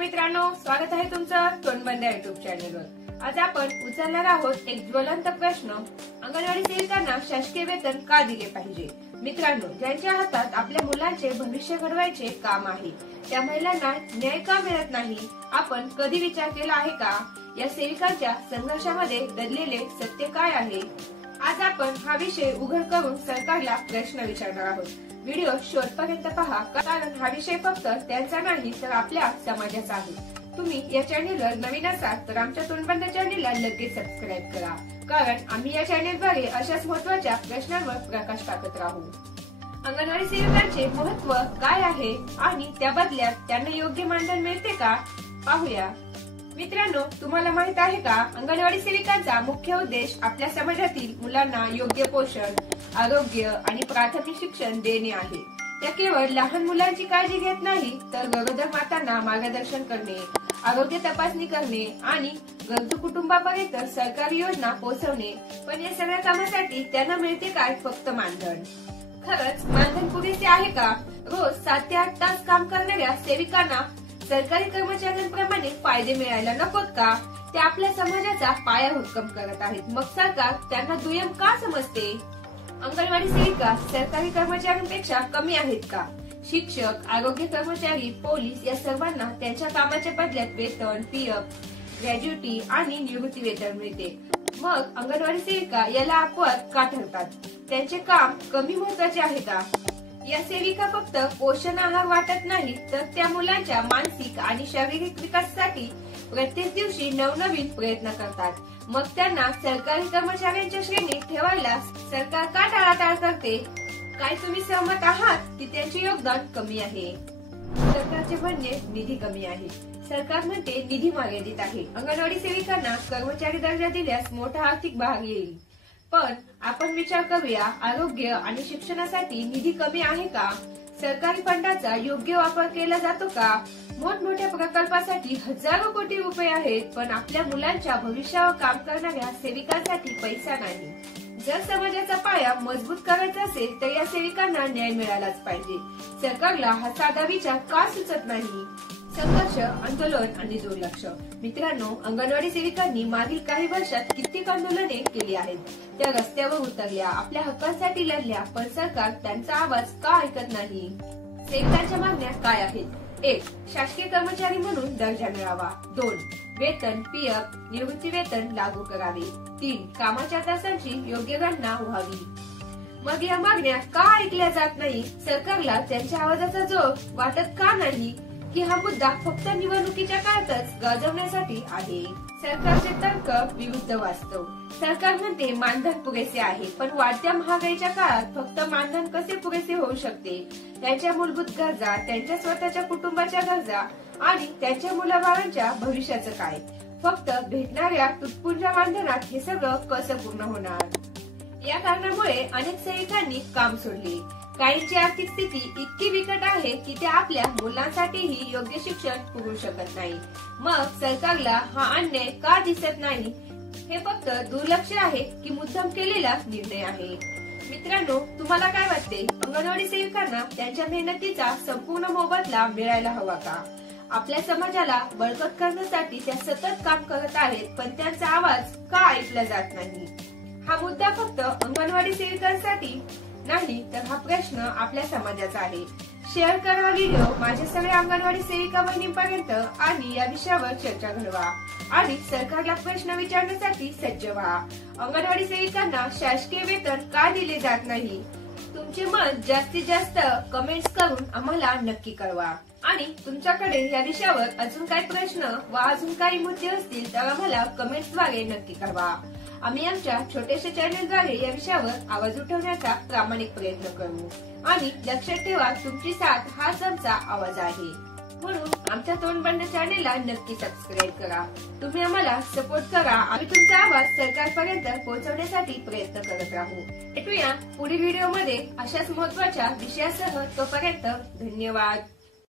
मित्रांनो, स्वागत आहे तुमचं तोंडबंद युट्यूब चॅनलवर। आज आपण उचलणार आहोत एक ज्वलंत प्रश्न, अंगणवाडी सेविकांना शासकीय वेतन का दिले पाहिजे। मित्रांनो, ज्यांच्या हातात आपल्या मुलांचे भविष्य घडवायचे काम आहे त्या महिलांना न्याय का मिळत नाही, आपण कधी विचार केला आहे का? या सेविकांच्या संघर्षामध्ये दडलेले सत्य काय आहे? आज आपण हा विषय उघड करून सरकारला प्रश्न विचारणार आहोत। व्हिडिओ शेवटपर्यंत पहा, कारण हा विषय फक्त त्यांचा नाही तर आपल्या समाजाचा आहे। तुम्ही या चॅनेलवर नवीन असाल तर आमच्या तोंडबंद चॅनेलला लगेच सबस्क्राईब करा, कारण आम्ही या चॅनेलद्वारे अशाच महत्त्वाच्या प्रश्नांवर प्रकाश टाकत राहू। अंगणवाडी सेविकांचे महत्त्व काय आहे आणि त्या बदल्यात त्यांना योग्य मानधन मिळते का, पाहूया। मित्रांनो, तुम्हाला माहित आहे का, अंगणवाडी सेविकांचा मुख्य उद्देश आपल्या समाजातील मुलांना योग्य पोषण, आरोग्य आणि प्राथमिक शिक्षण देणे आहे। त्या केवळ लहान मुलांची काळजी घेत नाही तर गरोदर मातांना मार्गदर्शन करणे, आरोग्य तपासणी करणे आणि गरजू कुटुंबापर्यंत सरकारी योजना पोहोचवणे। पण या सगळ्या कामासाठी त्यांना मिळते काय? फक्त मानधन। खरंच मानधन पुरेसे आहे का? रोज 7 ते 8 तास काम करणाऱ्या सेविकांना सरकारी कर्मचाऱ्यांप्रमाणे फायदे मिळायला नकोत का? ते आपल्या समाजाचा पाया भक्कम करत आहेत, मग सरकार त्यांना दुय्यम का समजते? अंगणवाडी सेविका सरकारी कर्मचाऱ्यांपेक्षा कमी आहेत का? शिक्षक, आरोग्य कर्मचारी, पोलीस या सर्वांना त्यांच्या कामाच्या बदल्यात वेतन, पीएफ, ग्रॅज्युटी आणि निवृत्ती वेतन मिळते। मग अंगणवाडी सेविका याला अपवाद का ठरतात? त्यांचे काम कमी महत्त्वाचे आहे का? या सेविका फक्त पोषण आहार वाटत नाही तर त्या मुलांच्या मानसिक आणि शारीरिक विकासासाठी प्रत्येक दिवशी नवनवीन प्रयत्न करतात। मग त्यांना सरकारी कर्मचाऱ्यांच्या श्रेणीत ठेवायला सरकार का टाळाटाळ करते? काय तुम्ही सहमत आहात की त्यांचे योगदान कमी आहे? सरकारचे म्हणणे निधी कमी आहे। सरकार म्हणते निधी मर्यादित आहे। अंगणवाडी सेविकांना कर्मचारी दर्जा दिल्यास मोठा आर्थिक भार येईल। पण आपण विचार करूया, आरोग्य आणि शिक्षणासाठी निधी कमी आहे का? सरकारी फंडाचा योग्य वापर केला जातो का? मोठमोठ्या प्रकल्पासाठी हजारो कोटी रुपये आहेत, पण आपल्या मुलांच्या भविष्यावर काम करणाऱ्या सेविकांसाठी पैसा नाही। जर समाजाचा पाया मजबूत करायचा असेल तर या सेविकांना न्याय मिळालाच पाहिजे। सरकारला हा साधा विचार का सुचत नाही? संघर्ष, आंदोलन आणि दुर्लक्ष। मित्रांनो, अंगणवाडी सेविकांनी मागील काही वर्षात कित्येक आंदोलने केली आहेत। त्या रस्त्यावर उतरल्या, आपल्या हक्कांसाठी लढल्या, पण सरकार त्यांचा आवाज का ऐकत नाही? सेविकांच्या मागण्या काय आहेत? 1. शासकीय कर्मचारी म्हणून दर्जा मिळावा। 2. वेतन, पीएफ, निवृत्ती वेतन लागू करावे। 3. कामाच्या तासांची योग्य गणना व्हावी। मग या मागण्या का ऐकल्या जात नाही? सरकारला त्यांच्या आवाजाचा जोर वाटत का नाही की हा मुद्दा फक्त निवडणुकीच्या काळातच गाजवण्यासाठी आहे? सरकारचे तर्क विरुद्ध वास्तव। सरकार म्हणते मानधन पुरेसे आहे, पण वाढत्या महागाईच्या काळात फक्त मानधन कसे पुरेसे होऊ शकते? त्यांच्या मूलभूत गरजा, त्यांच्या स्वतःच्या कुटुंबाच्या गरजा आणि त्यांच्या मुलाबाळांच्या भविष्याचं काय? फक्त भेटणाऱ्या तुटपुंज मानधनात हे सगळं कसं पूर्ण होणार? या कारणामुळे अनेक सेविकांनी काम सोडले। काहींची आर्थिक स्थिती इतकी बिकट आहे की ते आपल्या मुलांसाठीही योग्य शिक्षण पुरवू शकत नाही। मग सरकारला हा अन्याय का दिसत नाही? हे फक्त दुर्लक्ष आहे की मुद्दाम केलेला निर्णय आहे? मित्रांनो, तुम्हाला काय वाटते? अंगणवाडी सेविकांना त्यांच्या मेहनतीचा संपूर्ण मोबदला मिळायला हवा का? आपल्या समाजाला बळकट करण्यासाठी त्या सतत काम करत आहेत, पण त्यांचा आवाज का ऐकला जात नाही? हा मुद्दा फक्त अंगणवाडी सेविकांसाठी नाही तर हा प्रश्न आपल्या समाजाचा आहे। शेअर करा व्हिडिओ माझ्या सगळ्या अंगणवाडी सेविका बहिणींपर्यंत आणि या विषयावर चर्चा घडवा आणि सरकारला प्रश्न विचारण्यासाठी सज्ज व्हा। अंगणवाडी सेविकांना शासकीय वेतन का दिले जात नाही? तुमचे मत जास्तीत जास्त कमेंट्स करून आम्हाला नक्की कळवा। आणि तुमच्याकडे या विषयावर अजून काही प्रश्न व अजून काही मुद्दे असतील तर आम्हाला कमेंट्सद्वारे नक्की कळवा। आम्ही आमच्या छोट्याशा चॅनेलद्वारे या विषयावर आवाज उठवण्याचा प्रामाणिक प्रयत्न करू। आणि लक्षात ठेवा, तुमची साथ हाच आमचा आवाज आहे, म्हणून आमच्या तोंडबंद चॅनेलला नक्की सबस्क्राईब करा। तुम्ही आम्हाला सपोर्ट करा, आम्ही तुमचा आवाज सरकारपर्यंत पोहोचवण्यासाठी प्रयत्न करत राहू। भेटूया पुढील व्हिडिओमध्ये अशाच महत्त्वाच्या विषयासह। तोपर्यंत धन्यवाद।